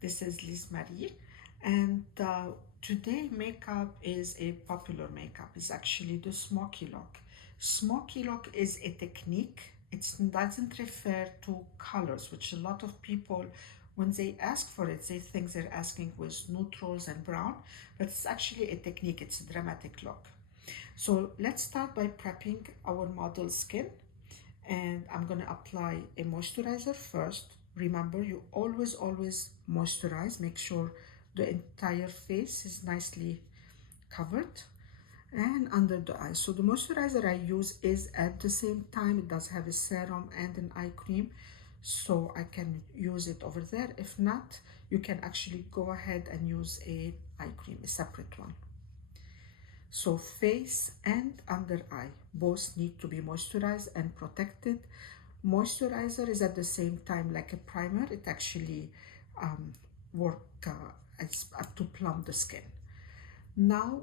This is Liz Marie, and today makeup is a popular makeup. It's actually the smoky look. Smoky look is a technique. It doesn't refer to colors, which a lot of people, when they ask for it, they think they're asking with neutrals and brown, but it's actually a technique. It's a dramatic look. So let's start by prepping our model skin, and I'm going to apply a moisturizer first. Remember, you always moisturize. Make sure the entire face is nicely covered and under the eye. So the moisturizer I use is at the same time, it does have a serum and an eye cream, so I can use it over there. If not, you can actually go ahead and use a eye cream, a separate one. So face and under eye both need to be moisturized and protected. Moisturizer is at the same time like a primer. It actually work as to plump the skin. Now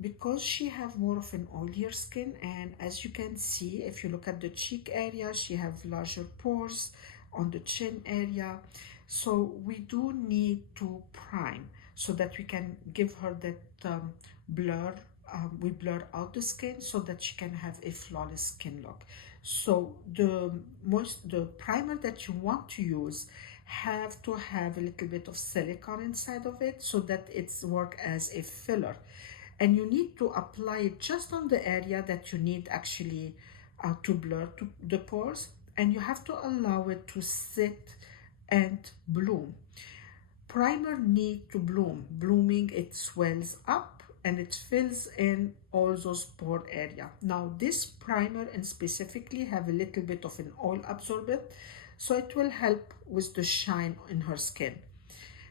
because she have more of an oilier skin, and as you can see, if you look at the cheek area, she have larger pores on the chin area. So we do need to prime so that we can give her that blur. We blur out the skin so that she can have a flawless skin look. So the primer that you want to use have to have a little bit of silicone inside of it so that it's work as a filler, and you need to apply it just on the area that you need actually to blur to the pores, and you have to allow it to sit and bloom. Primer need to blooming, it swells up and it fills in all those pore area. Now this primer and specifically have a little bit of an oil absorbent, so it will help with the shine in her skin.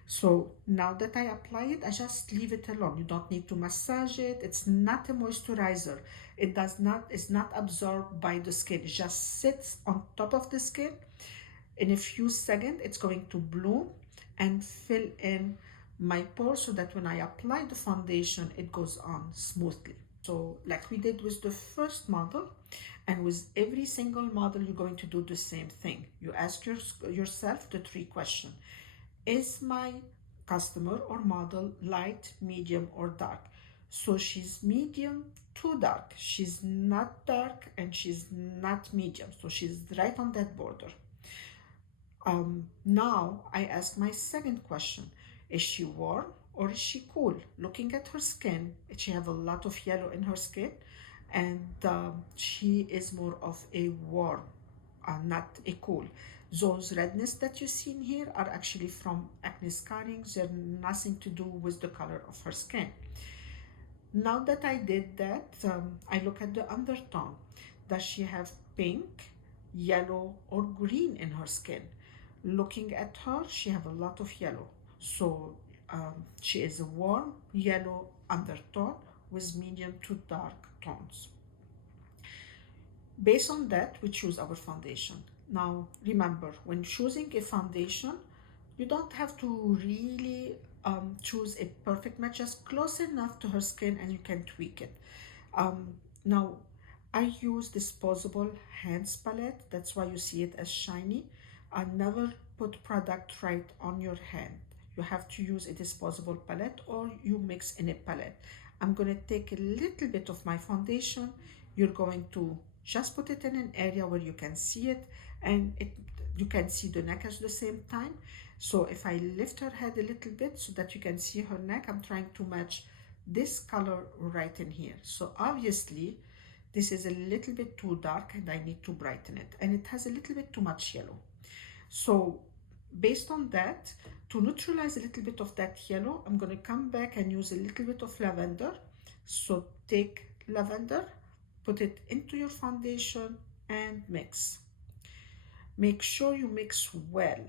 So now that I apply it, I just leave it alone. You don't need to massage it. It's not a moisturizer. It's not absorbed by the skin. It just sits on top of the skin. In a few seconds, it's going to bloom and fill in my pores so that when I apply the foundation, it goes on smoothly. So like we did with the first model, and with every single model, you're going to do the same thing. You ask yourself the three questions. Is my customer or model light, medium, or dark? So she's medium to dark. She's not dark and she's not medium. So she's right on that border. Now I ask my second question. Is she warm or is she cool? Looking at her skin, she have a lot of yellow in her skin, and she is more of a warm, not a cool. Those redness that you see in here are actually from acne scarring. They're nothing to do with the color of her skin. Now that I did that, I look at the undertone. Does she have pink, yellow, or green in her skin? Looking at her, she have a lot of yellow. So she is a warm yellow undertone with medium to dark tones. Based on that, we choose our foundation. Now, remember, when choosing a foundation, you don't have to really choose a perfect match, just close enough to her skin and you can tweak it. Now, I use disposable hands palette. That's why you see it as shiny. I never put product right on your hand. You have to use a disposable palette or you mix in a palette. I'm going to take a little bit of my foundation. You're going to just put it in an area where you can see it, and you can see the neck at the same time. So if I lift her head a little bit so that you can see her neck, I'm trying to match this color right in here. So obviously this is a little bit too dark and I need to brighten it, and it has a little bit too much yellow. So based on that, to neutralize a little bit of that yellow, I'm going to come back and use a little bit of lavender. So take lavender, put it into your foundation and mix. Make sure you mix well,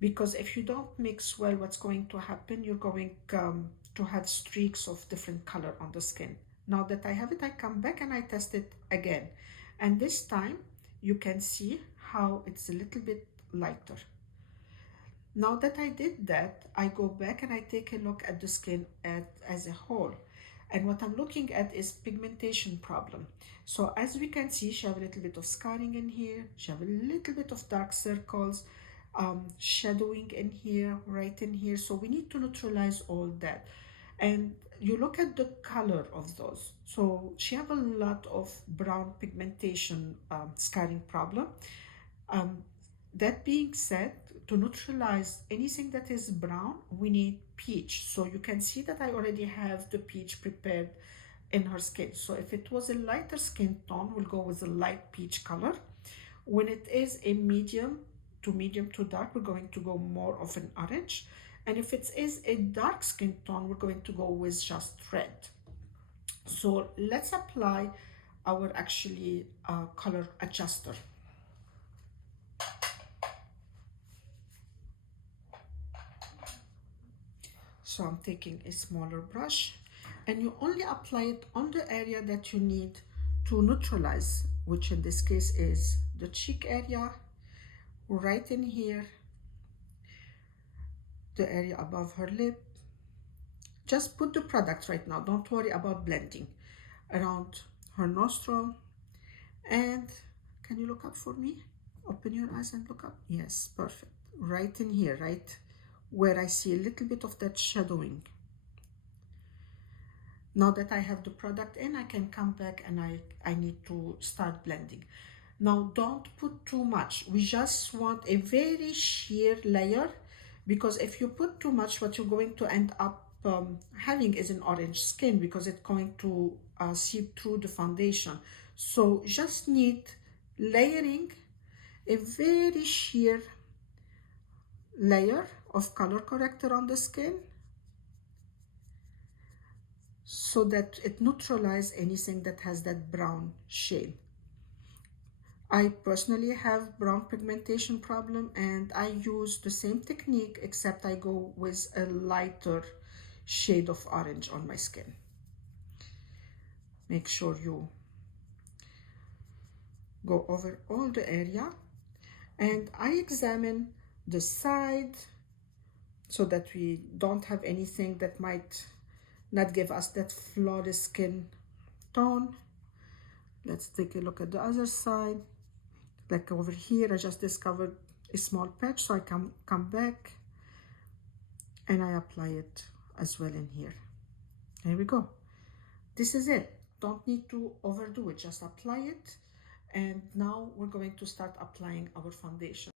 because if you don't mix well, what's going to happen, you're going to have streaks of different color on the skin. Now that I have it, I come back and I test it again, and this time you can see how it's a little bit lighter. Now that I did that, I go back and I take a look at the skin as a whole. And what I'm looking at is pigmentation problem. So as we can see, she have a little bit of scarring in here. She have a little bit of dark circles. shadowing in here, right in here. So we need to neutralize all that. And you look at the color of those. So she have a lot of brown pigmentation scarring problem. Um, that being said, to neutralize anything that is brown, we need peach. So you can see that I already have the peach prepared in her skin. So if it was a lighter skin tone, we'll go with a light peach color. When it is a medium to dark, we're going to go more of an orange. And if it is a dark skin tone, we're going to go with just red. So let's apply our actually color adjuster. So I'm taking a smaller brush, and you only apply it on the area that you need to neutralize, which in this case is the cheek area, right in here, the area above her lip. Just put the product right now, don't worry about blending, around her nostril. And can you look up for me? Open your eyes and look up. Yes, perfect. Right in here, right where I see a little bit of that shadowing. Now that I have the product in, I can come back and I need to start blending. Now don't put too much. We just want a very sheer layer, because if you put too much, what you're going to end up having is an orange skin, because it's going to seep through the foundation. So just need layering, a very sheer layer of color corrector on the skin, so that it neutralizes anything that has that brown shade. I personally have brown pigmentation problem, and I use the same technique, except I go with a lighter shade of orange on my skin. Make sure you go over all the area, and I examine the side so that we don't have anything that might not give us that flawless skin tone. Let's take a look at the other side. Like over here, I just discovered a small patch, so I come back and I apply it as well in here. There we go. This is it. Don't need to overdo it, just apply it. And now we're going to start applying our foundation.